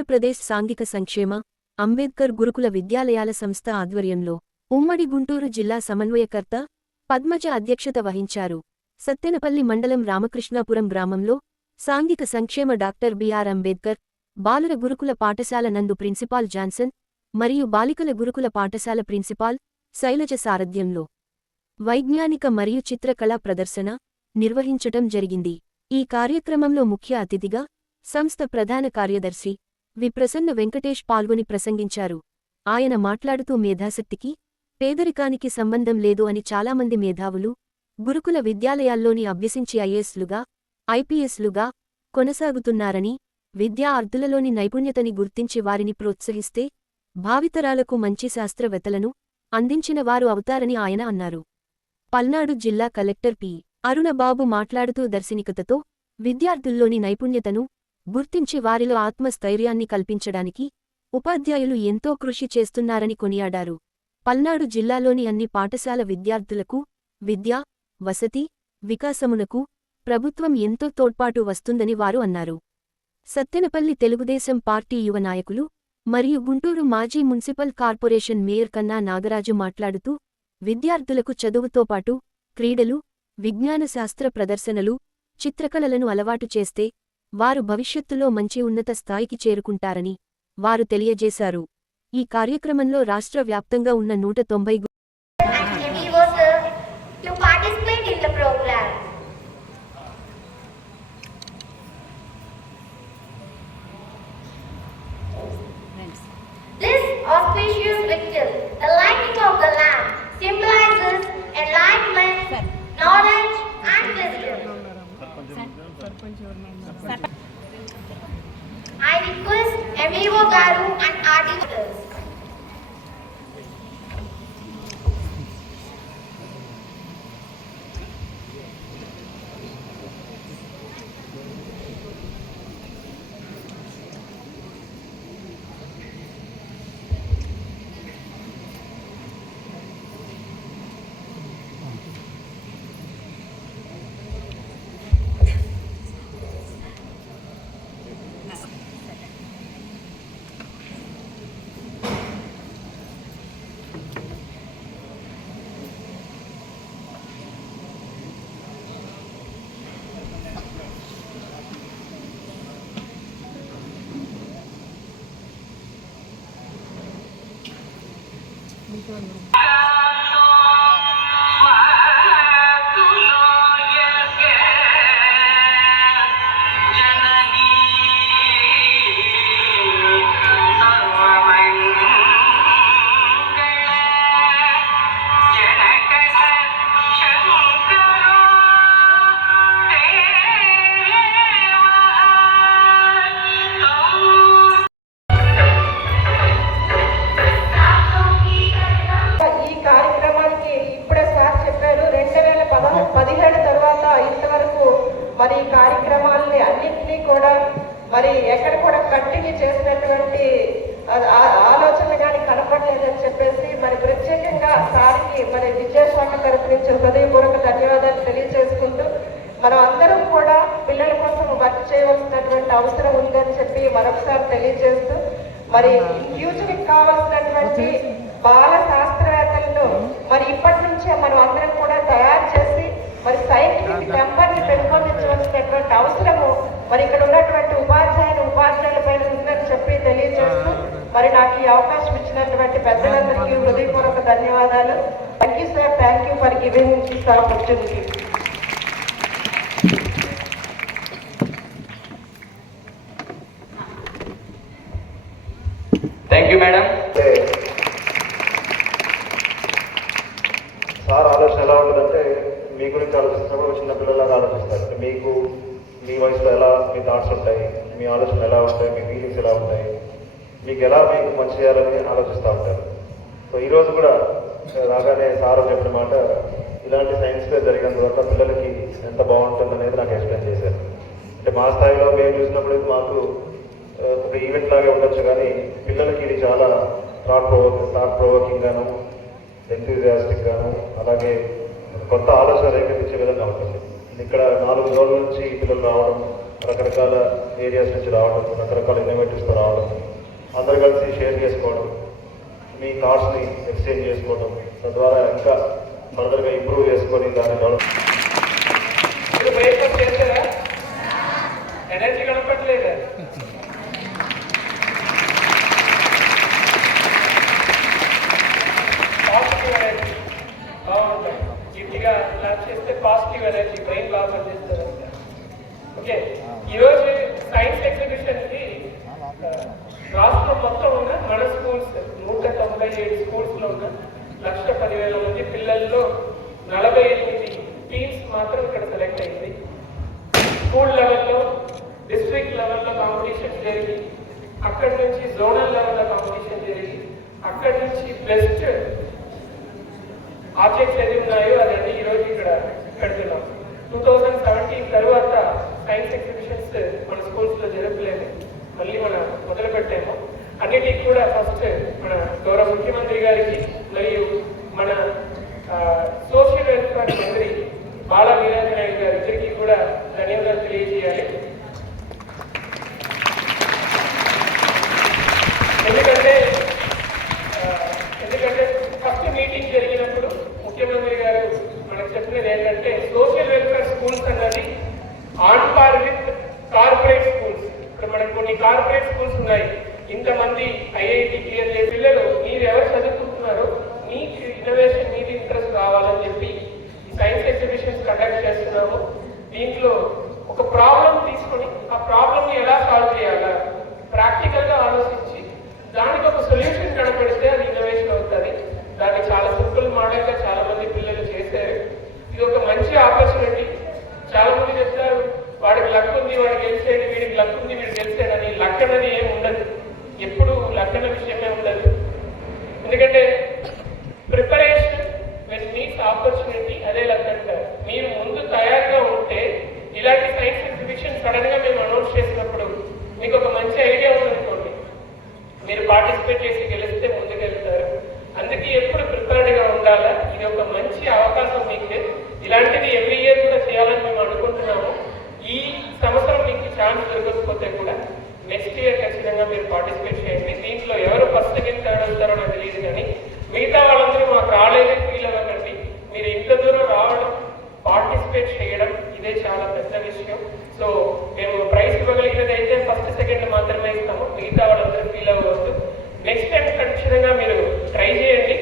ఆంధ్రప్రదేశ్ సాంఘిక సంక్షేమ అంబేద్కర్ గురుకుల విద్యాలయాల సంస్థ ఆధ్వర్యంలో ఉమ్మడి గుంటూరు జిల్లా సమన్వయకర్త పద్మజ అధ్యక్షత వహించారు. సత్తెనపల్లి మండలం రామకృష్ణాపురం గ్రామంలో సాంఘిక సంక్షేమ డాక్టర్ బిఆర్ అంబేద్కర్ బాలుర గురుకుల పాఠశాల నందు ప్రిన్సిపాల్ జాన్సన్ మరియు బాలికల గురుకుల పాఠశాల ప్రిన్సిపాల్ శైలజ సారథ్యంలో వైజ్ఞానిక మరియు చిత్రకళా ప్రదర్శన నిర్వహించటం జరిగింది. ఈ కార్యక్రమంలో ముఖ్య అతిథిగా సంస్థ ప్రధాన కార్యదర్శి వి ప్రసన్న వెంకటేష్ పాల్గొని ప్రసంగించారు. ఆయన మాట్లాడుతూ మేధాశక్తికి పేదరికానికి సంబంధం లేదు అని చాలామంది మేధావులు గురుకుల విద్యాలయాల్లోని అభ్యసించి ఐఏఎస్లుగా ఐపీఎస్లుగా కొనసాగుతున్నారని, విద్యా అర్థులలోని నైపుణ్యతని గుర్తించి వారిని ప్రోత్సహిస్తే భావితరాలకు మంచి శాస్త్రవేత్తలను అందించిన వారు అవుతారని ఆయన అన్నారు. పల్నాడు జిల్లా కలెక్టర్ పి. అరుణబాబు మాట్లాడుతూ దర్శనికతతో విద్యార్థుల్లోని నైపుణ్యతను గుర్తించి వారిలో ఆత్మస్థైర్యాన్ని కల్పించడానికి ఉపాధ్యాయులు ఎంతో కృషి చేస్తున్నారని కొనియాడారు. పల్నాడు జిల్లాలోని అన్ని పాఠశాల విద్యార్థులకు విద్యా, వసతి, వికాసమునకు ప్రభుత్వం ఎంతో తోడ్పాటు వస్తుందని వారు అన్నారు. సత్తెనపల్లి తెలుగుదేశం పార్టీ యువ నాయకులు మరియు గుంటూరు మాజీ మున్సిపల్ కార్పొరేషన్ మేయర్ కన్నా నాగరాజు మాట్లాడుతూ విద్యార్థులకు చదువుతో పాటు క్రీడలు, విజ్ఞాన శాస్త్ర ప్రదర్శనలు, చిత్రకళలను అలవాటు చేస్తే వారు భవిష్యత్తులో మంచి ఉన్నత స్థాయికి చేరుకుంటారని వారు తెలియజేశారు. ఈ కార్యక్రమంలో రాష్ట్ర వ్యాప్తంగా ఉన్న 190 This auspicious victim, the lighting of the lamp, symbolizes enlightenment, knowledge and wisdom. I request MVO Garu and artists. మరి ఈ కార్యక్రమాలని అన్నింటినీ కూడా మరి ఎక్కడ కూడా కంటిన్యూ చేసినటువంటి ఆలోచన కానీ కనపడలేదని చెప్పేసి మరి ప్రత్యేకంగా సార్కి మరి విద్యాశాఖ తరఫు నుంచి హృదయపూర్వక ధన్యవాదాలు తెలియజేసుకుంటూ మనం అందరం కూడా పిల్లల కోసం వర్క్ చేయవలసినటువంటి అవసరం ఉందని చెప్పి మరొకసారి తెలియజేస్తూ మరి ఫ్యూచర్కి కావాల్సినటువంటి బాల శాస్త్రవేత్తలను మరి ఇప్పటి నుంచే మనం అందరం కూడా తయారు చేసి మరి సైంటిఫిక్ టెంపర్ని పెంపొందించవలసినటువంటి అవసరము మరి ఇక్కడ ఉన్నటువంటి ఉపాధ్యాయుల పైన ఉందని చెప్పి తెలియజేస్తూ మరి నాకు ఈ అవకాశం ఇచ్చినటువంటి పెద్దలందరికీ హృదయపూర్వక ధన్యవాదాలు. Thank you sir, thank you for giving this opportunity. Thank you madam. Sir ఆలోచన ఎలా ఉంటుందంటే మీ గురించి ఆలోచిస్తున్నప్పుడు చిన్న పిల్లలాగా ఆలోచిస్తారు. మీకు మీ వయసులో ఎలా మీ థాట్స్ ఉంటాయి, మీ ఆలోచనలు ఎలా ఉంటాయి, మీ ఫీలింగ్స్ ఎలా ఉంటాయి, మీకు ఎలా మీకు మంచి చేయాలని ఆలోచిస్తూ ఉంటారు. సో ఈరోజు కూడా రాగానే సార్ చెప్పిన మాట ఇలాంటి సైన్స్ ఫేర్ జరిగినందువల్ల పిల్లలకి ఎంత బాగుంటుంది అనేది నాకు ఎక్స్ప్లెయిన్ చేశారు. అంటే మా స్థాయిలో మేము చూసినప్పుడు మాకు ఒక ఈవెంట్ లాగే ఉండొచ్చు, కానీ పిల్లలకి ఇది చాలా థాట్ ప్రొవోకింగ్ గాను, ఎంతూజియాస్టిక్ గాను, అలాగే కొత్త ఆలోచన రేకెత్తించే విధంగా ఉంటుంది. ఇక్కడ 4 రోజుల నుంచి పిల్లలు రావడం, రకరకాల ఏరియాస్ నుంచి రావడం, రకరకాల ఇన్నోవేటివ్స్తో రావడం, మీరు షేర్ చేసుకోవడం, మీ థాట్స్ని ఎక్స్చేంజ్ చేసుకోవడం, తద్వారా ఇంకా ఫర్దర్గా ఇంప్రూవ్ చేసుకొని దాన్ని డెవలప్. మీరు బ్రేక్ఫాస్ట్ చేస్తారా? ఎనర్జీ కనపట్లేదా? పాజిటివ్ ఎనర్జీ బాగుంటుంది. గట్టిగా లంచ్ చేస్తే పాజిటివ్ ఎనర్జీ, బ్రెయిన్ బాగా పనిచేస్తుంది. ఓకే, ఈరోజు సైన్స్ ఎగ్జిబిషన్కి రాష్ట్రం మొత్తం ఉన్న మన స్కూల్స్ 197 స్కూల్స్లో ఉన్న 1,10,000 మంది పిల్లల్లో 48 టీమ్స్ మాత్రం ఇక్కడ సెలెక్ట్ అయింది. స్కూల్ లెవెల్లో, డిస్ట్రిక్ట్ లెవెల్లో కాంపిటీషన్ జరిగి, అక్కడి నుంచి జోనల్ లెవెల్లో కాంపిటీషన్ జరిగి, అక్కడి నుంచి బెస్ట్ ఆబ్జెక్ట్స్ ఏది ఉన్నాయో అదన్నీ ఈరోజు ఇక్కడ పెడుతున్నాం. 2017 తర్వాత సైన్స్ ఎగ్జిబిషన్స్ మన స్కూల్స్లో జరపలేదు, మళ్ళీ మనం మొదలు పెట్టాము. అన్నిటికీ కూడా ఫస్ట్ మన గౌరవ ముఖ్యమంత్రి గారికి మరియు మన సోషల్ వెల్ఫేర్ మంత్రి బాలా వీరాజ నాయుడు గారి ఇద్దరికి కూడా ధన్యవాదాలు తెలియజేయాలి. ఎందుకంటే ఫస్ట్ మీటింగ్ జరిగినప్పుడు ముఖ్యమంత్రి గారు మనకు చెప్పినది ఏంటంటే సోషల్ వెల్ఫేర్ స్కూల్స్ అన్నది on par with corporate schools. ఇప్పుడు మనకు కొన్ని కార్పొరేట్ స్కూల్స్ ఉన్నాయి. ఇంతమంది ఐఐటి క్లియర్ చేసే పిల్లలు మీరు ఎవరు చదువుకుంటున్నారో మీకు ఇన్నోవేషన్ మీద ఇంట్రెస్ట్ కావాలని చెప్పి సైన్స్ ఎగ్జిబిషన్స్ కండక్ట్ చేస్తున్నాము. దీంట్లో ఒక ప్రాబ్లం తీసుకొని ఆ ప్రాబ్లమ్ని ఎలా సాల్వ్ చేయాలా ప్రాక్టికల్గా ఆలోచించి దానికి ఒక సొల్యూషన్ కనపడితే అది ఇన్నోవేషన్ అవుతుంది. దాన్ని చాలా సింపుల్ మోడల్గా చాలా మంది పిల్లలు చేశారు. ఇది ఒక మంచి ఆపర్చునిటీ. చాలా మంది చెప్తారు వాడికి లక్ ఉంది, వాడు గెలిచాడు, వీడికి లక్ ఉంది, వీడు గెలిచాడు అని. లక్ అనేది ఏమి ఉండదు, ఎప్పుడు లక్ అనే విషయమే ఉండదు. ఎందుకంటే ప్రిపరేషన్ వెన్ మీట్స్ ఆపర్చునిటీ, అదే లక్ అంటారు. మీరు ముందు తయారుగా ఉంటే ఇలాంటి సైన్స్ ఎగ్జిబిషన్ సడన్ గా మేము అనౌన్స్ చేసినప్పుడు మీకు ఒక మంచి ఐడియా ఉందనుకోండి, మీరు పార్టిసిపేట్ చేసి గెలిస్తే ముందుకెళ్తారు. అందుకే ఎప్పుడు ప్రిపేర్డ్గా ఉండాలా. ఇది ఒక మంచి అవకాశం మీకు. ఇలాంటిది ఎవ్రీ ఇయర్ కూడా చేయాలని మేము అనుకుంటున్నాము. ఈ సంవత్సరం మీకు ఛాన్స్ దొరకకపోతే కూడా నెక్స్ట్ ఇయర్ ఖచ్చితంగా మీరు పార్టిసిపేట్ చేయండి. దీంట్లో ఎవరు ఫస్ట్ సెకండ్ థర్డ్ అవుతారో నాకు తెలియదు, కానీ మిగతా వాళ్ళందరూ మాకు రాలేదే ఫీల్ అవ్వకండి. మీరు ఇంత దూరం రావడం, పార్టిసిపేట్ చేయడం ఇదే చాలా పెద్ద విషయం. సో మేము ప్రైజ్ ఇవ్వగలిగినది అయితే ఫస్ట్ సెకండ్ మాత్రమే ఇస్తాము, మిగతా వాళ్ళందరూ ఫీల్ అవ్వవద్దు. నెక్స్ట్ టైం ఖచ్చితంగా మీరు ట్రై చేయండి,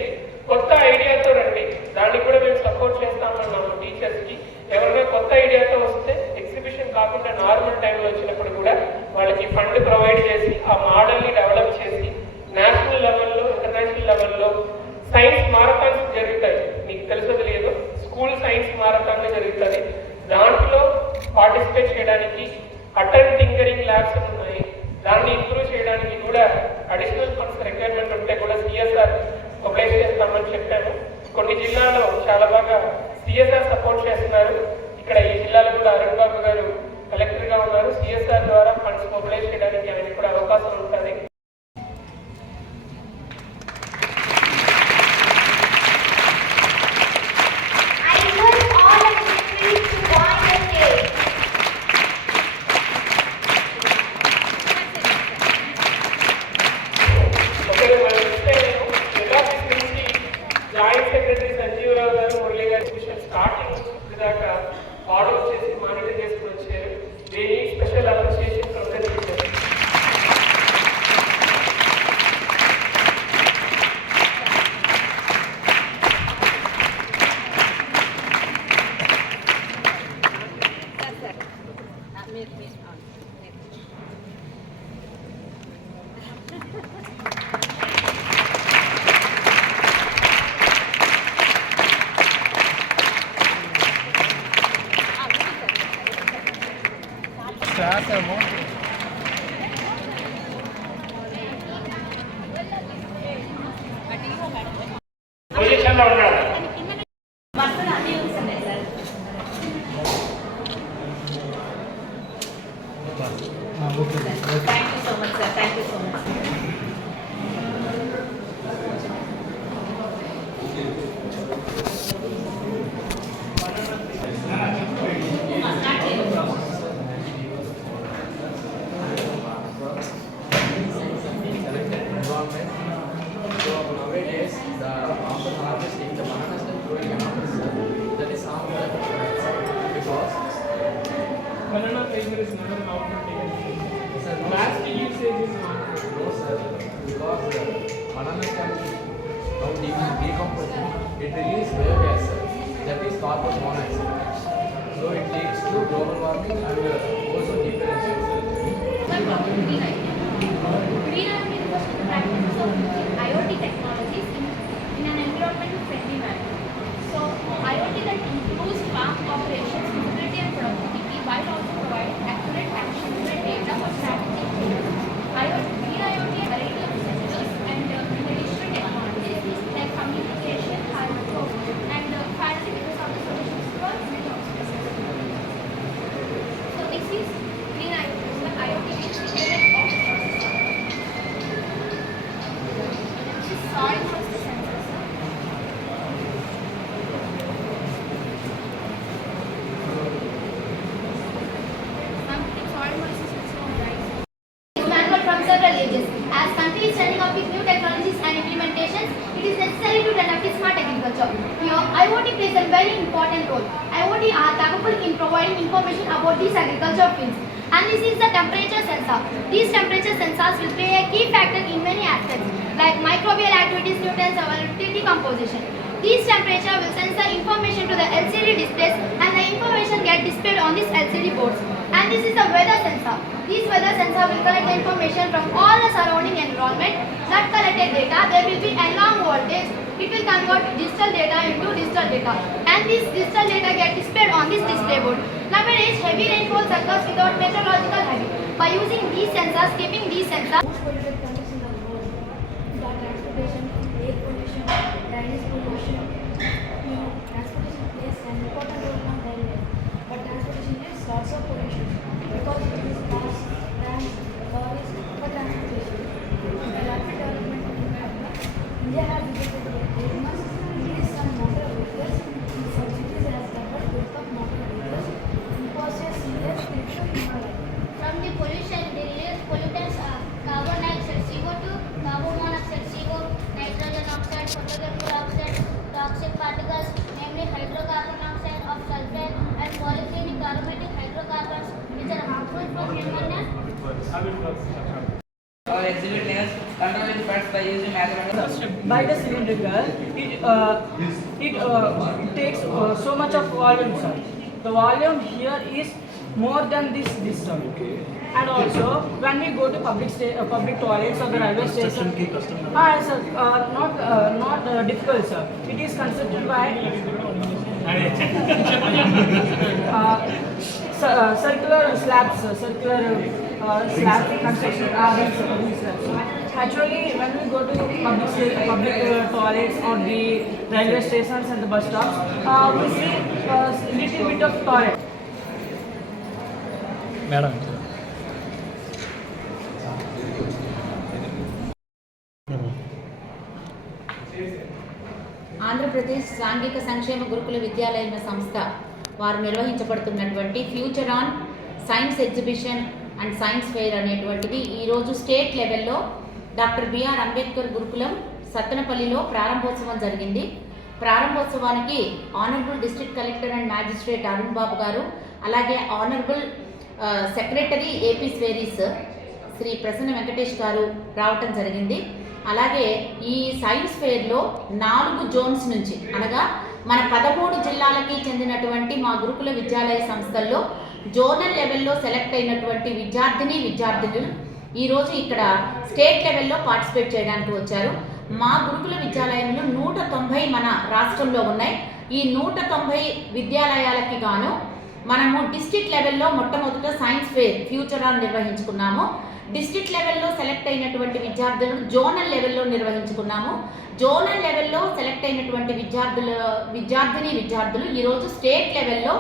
కొత్త ఐడియాతో రండి. దానికి కూడా మేము సపోర్ట్ చేస్తామన్నాము టీచర్స్కి. ఎవరైనా కొత్త ఐడియాతో వస్తే ఎగ్జిబిషన్ కాకుండా నార్మల్ టైంలో వచ్చినప్పుడు కూడా వాళ్ళకి ఫండ్ ప్రొవైడ్ చేసి ఆ మోడల్ని డెవలప్ చేసి నేషనల్ లెవెల్లో, ఇంటర్నేషనల్ లెవెల్లో సైన్స్ మారథాన్స్ జరుగుతాయి. మీకు తెలుసో లేదు, స్కూల్ సైన్స్ మారథాన్ జరుగుతుంది. దాంట్లో పార్టిసిపేట్ చేయడానికి అటల్ టింకరింగ్ ల్యాబ్స్ ఉన్నాయి. దాన్ని ఇంప్రూవ్ చేయడానికి కూడా అడిషనల్ ఫండ్స్ రిక్వైర్మెంట్ ఉంటే కూడా సిఎస్ఆర్ మొబైల్ చేస్తామని చెప్పాను. కొన్ని జిల్లాలో చాలా బాగా సిఎస్ఆర్ సపోర్ట్ చేస్తున్నారు. ఇక్కడ ఈ జిల్లాలో కూడా అరుణ్ బాబు గారు కలెక్టర్గా ఉన్నారు. సిఎస్ఆర్ ద్వారా ఫండ్స్ మొబైలైజ్ చేయడానికి ఆయనకి కూడా అవకాశం ఉంటుంది. జాయింట్ సెక్రటరీ సంజీవరావు గారు, మురళి గారు స్టార్టింగ్ దాకా ఫాలో చేసి మానిటర్ చేసుకుని వచ్చారు. దీన్ని స్పెషల్ అప్రిసియేషన్ ప్రొఫెసర్. పొజిషన్లో ఉన్నాడు. Thank you so much, sir. Thank you so much. understand how decomposing, it releases biogas that is carbon monoxide. So it leads to global warming and ozone depletion. Green IoT refers to the practices of using IoT technologies in an environmental friendly manner. So, IoT that improves farm operations, visibility and productivity while also providing accurate actionable data for strategic goals. Green IoT and variety of sensors and additional technologies like communication, hydro and 5G because of the solutions for many obstacles. So, this is Green IoT. The IoT is Internet of soil moisture sensors. Soil moisture sensor on rice. Manual from several ages. As countries turning up with new technologies and implementations, it is necessary to develop smart agriculture. Here, IoT plays a very important role. IoT are capable in providing information about these agriculture fields. And this is the temperature sensor. These temperature sensors will play a key factor in many aspects like microbial activities, nutrients, availability, composition. These temperature will sense the information to the LCD displays and the information get displayed on these LCD boards. And this is the weather sensor. This weather sensor will collect the information from all the surrounding environment. That collected data, there will be a long voltage. It will convert digital data into digital data. And this digital data get displayed on this display board. Nowadays, heavy rainfall occurs without meteorological heavy. By using these sensors, keeping these sensors, transportation, air pollution, drainage pollution, transportation plays an important role on daily life. But transportation is lots of pollution because it is cars, trams, lorries for transportation. The rapid development of India has visited the famous increase on motor vehicles. Some cities has developed built up motor vehicles and poses serious threat to human life. From the pollution, the released pollutants are carbon dioxide CO2, carbon monoxide CO, nitrogen oxide, photographic oxide, toxic particles, namely hydrocarbon oxide of sulfate and polychlinic aromatic hydrocarbons, which are harmful for human health. Our exhibit nails controlling facts by using mathematics. By the cylindrical, it takes so much of volume, sir. The volume here is more than this sir. And also, when we go to public toilets or the railway station, sir, not difficult, sir. It is constructed by circular slabs, slab construction. Actually, when we go to public toilets or the railway stations and the bus stops, we see little bit of toilet. Madam. Andhra Pradesh సాంఘిక సంక్షేమ గురుకుల విద్యాలయం సంస్థ వారు నిర్వహించబడుతున్నటువంటి future on science exhibition and science fair అనేటువంటిది ఈరోజు state లెవెల్లో డాక్టర్ బిఆర్ అంబేద్కర్ గురుకులం సత్తెనపల్లిలో ప్రారంభోత్సవం జరిగింది. ప్రారంభోత్సవానికి honourable district collector and magistrate Arun Babu గారు, అలాగే ఆనరబుల్ సెక్రటరీ ఏపీ స్వేరీస్ శ్రీ ప్రసన్న వెంకటేష్ గారు రావటం జరిగింది. అలాగే ఈ సైన్స్ ఫెయిర్లో 4 జోన్స్ నుంచి అనగా మన 13 జిల్లాలకి చెందినటువంటి మా గురుకుల విద్యాలయ సంస్థల్లో జోనల్ లెవెల్లో సెలెక్ట్ అయినటువంటి విద్యార్థులు ఈరోజు ఇక్కడ స్టేట్ లెవెల్లో పార్టిసిపేట్ చేయడానికి వచ్చారు. మా గురుకుల విద్యాలయంలో 190 మన రాష్ట్రంలో ఉన్నాయి. ఈ 190 విద్యాలయాలకి గాను మనము డిస్ట్రిక్ట్ లెవెల్లో మొట్టమొదట సైన్స్ ఫెయిర్ ఫ్యూచర్ ఆన్ నిర్వహించుకున్నాము. డిస్ట్రిక్ట్ లెవెల్లో సెలెక్ట్ అయినటువంటి విద్యార్థులను జోనల్ లెవెల్లో నిర్వహించుకున్నాము. జోనల్ లెవెల్లో సెలెక్ట్ అయినటువంటి విద్యార్థులు ఈరోజు స్టేట్ లెవెల్లో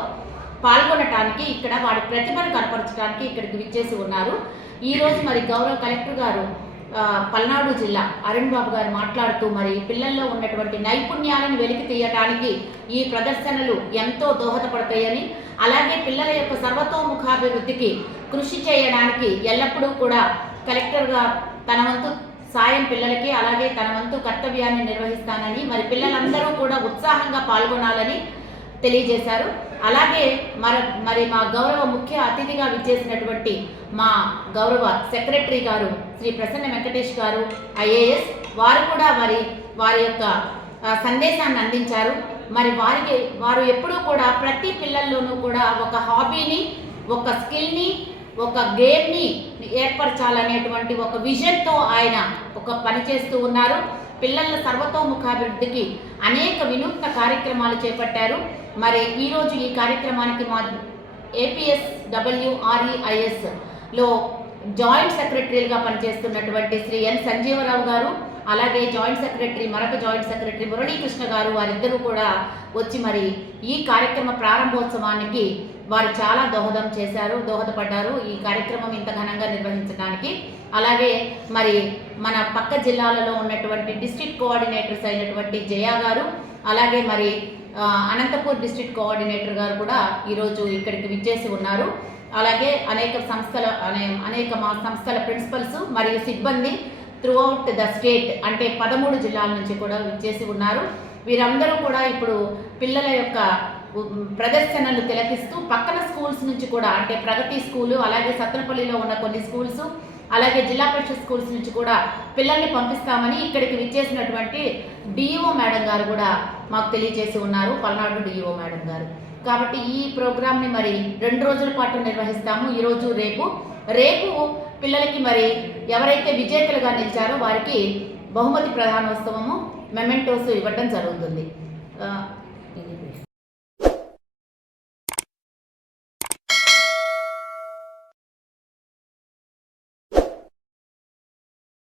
పాల్గొనటానికి, ఇక్కడ వాడి ప్రతిభను కనపరచడానికి ఇక్కడికి విచ్చేసి ఉన్నారు. ఈరోజు మరి గౌరవ కలెక్టర్ గారు పల్నాడు జిల్లా అరుణ్ బాబు గారు మాట్లాడుతూ మరి పిల్లల్లో ఉన్నటువంటి నైపుణ్యాలను వెలికి తీయడానికి ఈ ప్రదర్శనలు ఎంతో దోహదపడతాయని, అలాగే పిల్లల యొక్క సర్వతోముఖాభివృద్ధికి కృషి చేయడానికి ఎల్లప్పుడూ కూడా కలెక్టర్గా తన వంతు సాయం పిల్లలకి, అలాగే తన వంతు కర్తవ్యాన్ని నిర్వహిస్తానని, మరి పిల్లలందరూ కూడా ఉత్సాహంగా పాల్గొనాలని తెలియజేశారు. అలాగే మరి మా గౌరవ ముఖ్య అతిథిగా విచ్చేసినటువంటి మా గౌరవ సెక్రటరీ గారు శ్రీ ప్రసన్న వెంకటేష్ గారు ఐఏఎస్, వారు కూడా వారి యొక్క సందేశాన్ని అందించారు. మరి వారు ఎప్పుడూ కూడా ప్రతి పిల్లల్లోనూ కూడా ఒక హాబీని, ఒక స్కిల్ని, ఒక గేమ్ని ఏర్పరచాలనేటువంటి ఒక విజన్తో ఆయన ఒక పని చేస్తూ ఉన్నారు. పిల్లల సర్వతోముఖాభివృద్ధికి అనేక వినూత్న కార్యక్రమాలు చేపట్టారు. మరి ఈరోజు ఈ కార్యక్రమానికి మా APSWREISలో జాయింట్ సెక్రటరీలుగా పనిచేస్తున్నటువంటి శ్రీ ఎన్ సంజీవరావు గారు, అలాగే మరొక జాయింట్ సెక్రటరీ మురళీకృష్ణ గారు, వారిద్దరూ కూడా వచ్చి మరి ఈ కార్యక్రమ ప్రారంభోత్సవానికి వారు చాలా దోహదపడ్డారు ఈ కార్యక్రమం ఇంత ఘనంగా నిర్వహించడానికి. అలాగే మరి మన పక్క జిల్లాలలో ఉన్నటువంటి డిస్ట్రిక్ట్ కోఆర్డినేటర్స్ అయినటువంటి జయ గారు, అలాగే మరి అనంతపూర్ డిస్ట్రిక్ట్ కోఆర్డినేటర్ గారు కూడా ఈరోజు ఇక్కడికి విచ్చేసి ఉన్నారు. అలాగే అనేక మా సంస్థల ప్రిన్సిపల్స్ మరియు సిబ్బంది త్రూఅవుట్ ద స్టేట్ అంటే 13 జిల్లాల నుంచి కూడా విచ్చేసి ఉన్నారు. వీరందరూ కూడా ఇప్పుడు పిల్లల యొక్క ప్రదర్శనలు తిలకిస్తూ పక్కన స్కూల్స్ నుంచి కూడా అంటే ప్రగతి స్కూలు, అలాగే సత్తనపల్లిలో ఉన్న కొన్ని స్కూల్స్, అలాగే జిల్లా పరిషత్ స్కూల్స్ నుంచి కూడా పిల్లల్ని పంపిస్తామని ఇక్కడికి విచ్చేసినటువంటి డిఈఓ మేడం గారు కూడా మాకు తెలియజేసి ఉన్నారు, పల్నాడు డిఈఓ మేడం గారు. కాబట్టి ఈ ప్రోగ్రామ్ని మరి 2 రోజుల పాటు నిర్వహిస్తాము, ఈరోజు రేపు పిల్లలకి మరి ఎవరైతే విజేతలుగా నిలిచారో వారికి బహుమతి ప్రధానోత్సవము, మెమెంటోస్ ఇవ్వడం జరుగుతుంది.